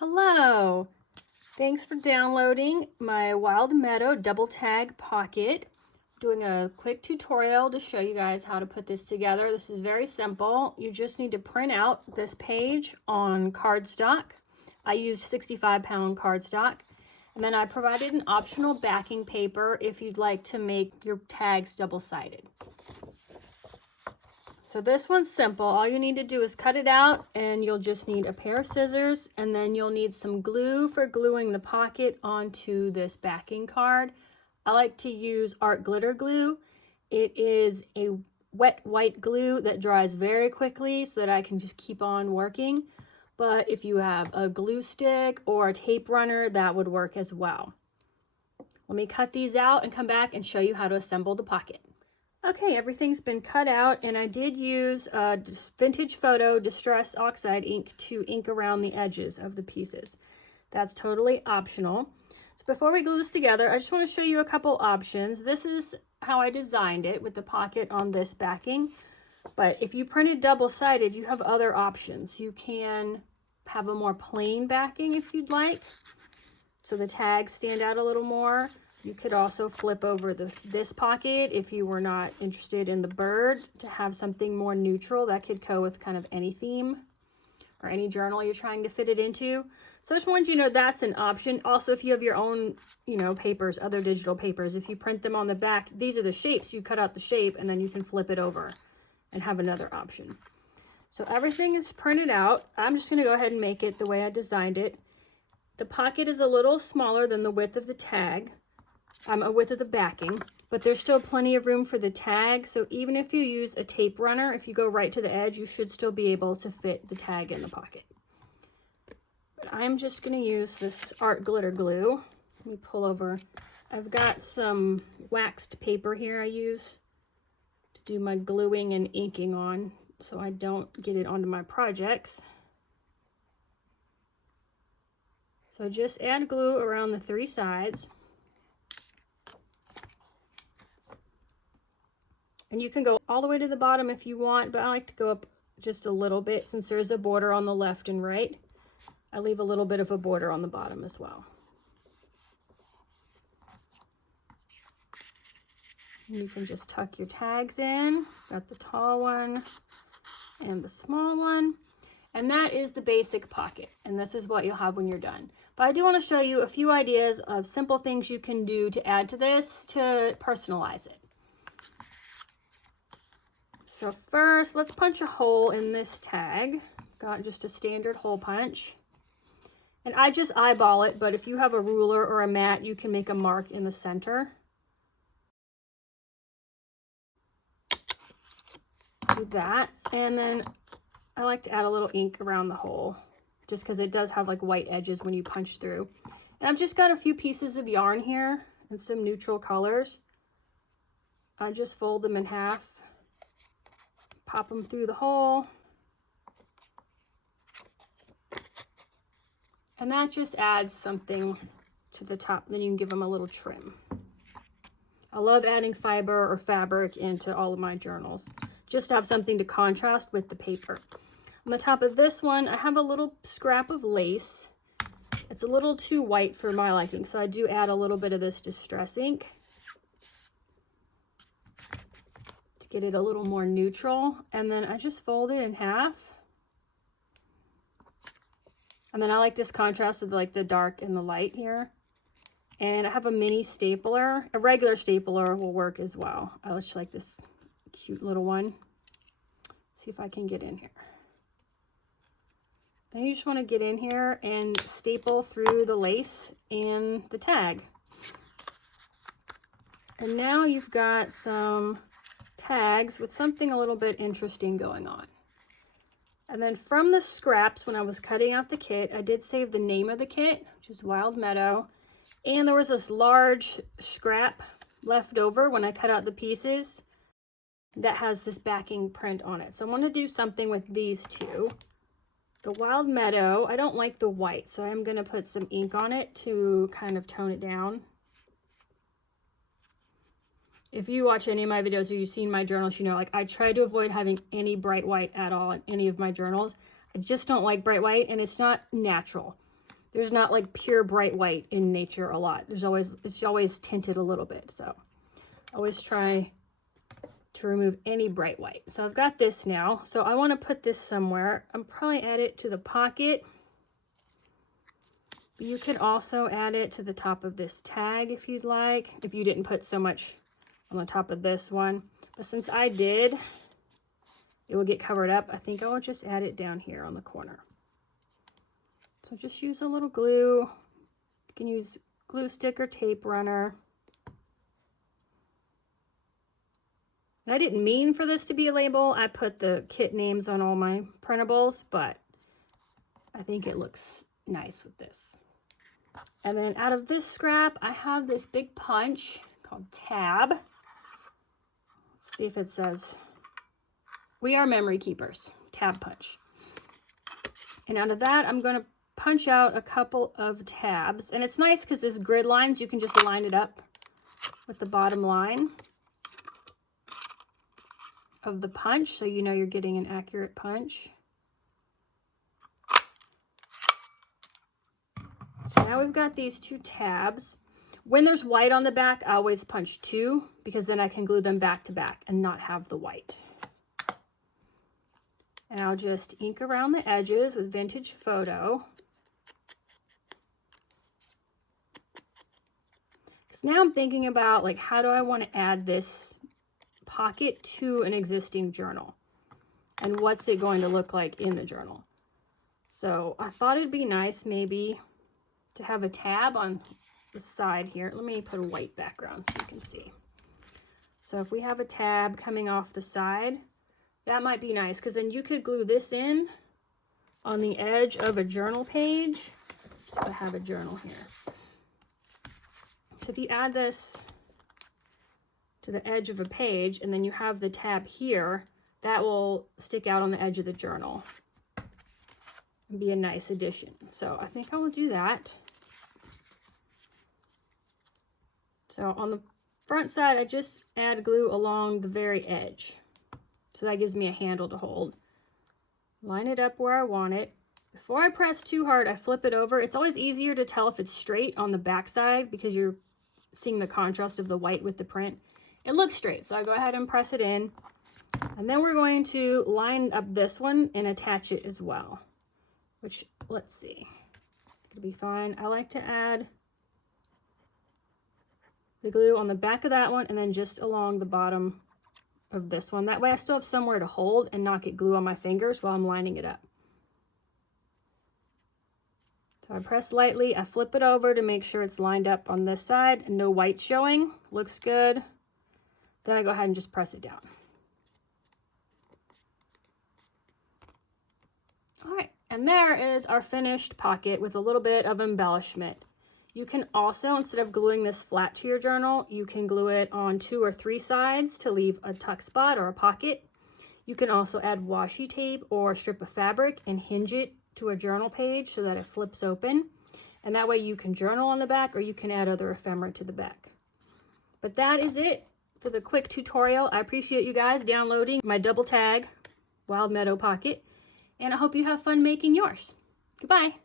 Hello! Thanks for downloading my Wild Meadow double tag pocket. Doing a quick tutorial to show you guys how to put this together. This is very simple. You just need to print out this page on cardstock. I used 65-pound cardstock. And then I provided an optional backing paper if you'd like to make your tags double-sided. So this one's simple. All you need to do is cut it out, and you'll just need a pair of scissors, and then you'll need some glue for gluing the pocket onto this backing card. I like to use art glitter glue. It is a wet white glue that dries very quickly so that I can just keep on working. But if you have a glue stick or a tape runner, that would work as well. Let me cut these out and come back and show you how to assemble the pocket. Okay, everything's been cut out, and I did use Vintage Photo Distress Oxide ink to ink around the edges of the pieces. That's totally optional. So before we glue this together, I just want to show you a couple options. This is how I designed it with the pocket on this backing. But if you print it double-sided, you have other options. You can have a more plain backing if you'd like, so the tags stand out a little more. You could also flip over this pocket if you were not interested in the bird to have something more neutral that could go with kind of any theme or any journal you're trying to fit it into. So I just wanted you to know that's an option. Also, if you have your own, papers, other digital papers, if you print them on the back, these are the shapes. You cut out the shape and then you can flip it over and have another option. So everything is printed out. I'm just going to go ahead and make it the way I designed it. The pocket is a little smaller than the width of the tag. A width of the backing, but there's still plenty of room for the tag. So even if you use a tape runner, if you go right to the edge, you should still be able to fit the tag in the pocket. But I'm just going to use this art glitter glue. Let me pull over. I've got some waxed paper here I use to do my gluing and inking on so I don't get it onto my projects. So just add glue around the three sides. And you can go all the way to the bottom if you want, but I like to go up just a little bit since there's a border on the left and right. I leave a little bit of a border on the bottom as well. And you can just tuck your tags in. Got the tall one and the small one. And that is the basic pocket. And this is what you'll have when you're done. But I do want to show you a few ideas of simple things you can do to add to this to personalize it. So first, let's punch a hole in this tag. Got just a standard hole punch. And I just eyeball it, but if you have a ruler or a mat, you can make a mark in the center. Do that. And then I like to add a little ink around the hole, just because it does have like white edges when you punch through. And I've just got a few pieces of yarn here and some neutral colors. I just fold them in half. Pop them through the hole. And that just adds something to the top. Then you can give them a little trim. I love adding fiber or fabric into all of my journals, just to have something to contrast with the paper. On the top of this one, I have a little scrap of lace. It's a little too white for my liking, so I do add a little bit of this distress ink. Get it a little more neutral, and then I just fold it in half. And then I like this contrast of like the dark and the light here. And I have a mini stapler. A regular stapler will work as well. I just like this cute little one. Let's see if I can get in here. Then you just want to get in here and staple through the lace and the tag. And now you've got some tags with something a little bit interesting going on. And then from the scraps, when I was cutting out the kit, I did save the name of the kit, which is Wild Meadow. And there was this large scrap left over when I cut out the pieces that has this backing print on it. So I want to do something with these two. The Wild Meadow, I don't like the white, so I'm going to put some ink on it to kind of tone it down. If you watch any of my videos or you've seen my journals, you know, like I try to avoid having any bright white at all in any of my journals. I just don't like bright white, and it's not natural. there's not like pure bright white in nature a lot. It's always tinted a little bit. So always try to remove any bright white. So I've got this now. So I want to put this somewhere. I'll probably add it to the pocket. But you could also add it to the top of this tag if you'd like, if you didn't put so much on the top of this one. But since I did, it will get covered up. I think I will just add it down here on the corner. So just use a little glue. You can use glue stick or tape runner. And I didn't mean for this to be a label. I put the kit names on all my printables, but I think it looks nice with this. And then out of this scrap, I have this big punch called Tab. Let's see if it says, "We are memory keepers," tab punch. And out of that, I'm going to punch out a couple of tabs. And it's nice because this grid lines, you can just line it up with the bottom line of the punch, so you know you're getting an accurate punch. So now we've got these two tabs. When there's white on the back, I always punch 2 because then I can glue them back to back and not have the white. And I'll just ink around the edges with Vintage Photo. Because now I'm thinking about, like, how do I want to add this pocket to an existing journal? And what's it going to look like in the journal? So I thought it'd be nice maybe to have a tab on the side here. Let me put a white background so you can see. So if we have a tab coming off the side, that might be nice, because then you could glue this in on the edge of a journal page. So I have a journal here. So if you add this to the edge of a page and then you have the tab here, that will stick out on the edge of the journal and be a nice addition. So I think I will do that. So on the front side, I just add glue along the very edge. So that gives me a handle to hold. Line it up where I want it. Before I press too hard, I flip it over. It's always easier to tell if it's straight on the back side because you're seeing the contrast of the white with the print. It looks straight, so I go ahead and press it in. And then we're going to line up this one and attach it as well, which, let's see, it'll be fine. I like to add the glue on the back of that one and then just along the bottom of this one. That way I still have somewhere to hold and not get glue on my fingers while I'm lining it up. So I press lightly, I flip it over to make sure it's lined up on this side and no white showing. Looks good. Then I go ahead and just press it down. All right, and there is our finished pocket with a little bit of embellishment. You can also, instead of gluing this flat to your journal, you can glue it on 2 or 3 sides to leave a tuck spot or a pocket. You can also add washi tape or a strip of fabric and hinge it to a journal page so that it flips open. And that way you can journal on the back, or you can add other ephemera to the back. But that is it for the quick tutorial. I appreciate you guys downloading my double tag Wild Meadow pocket, and I hope you have fun making yours. Goodbye.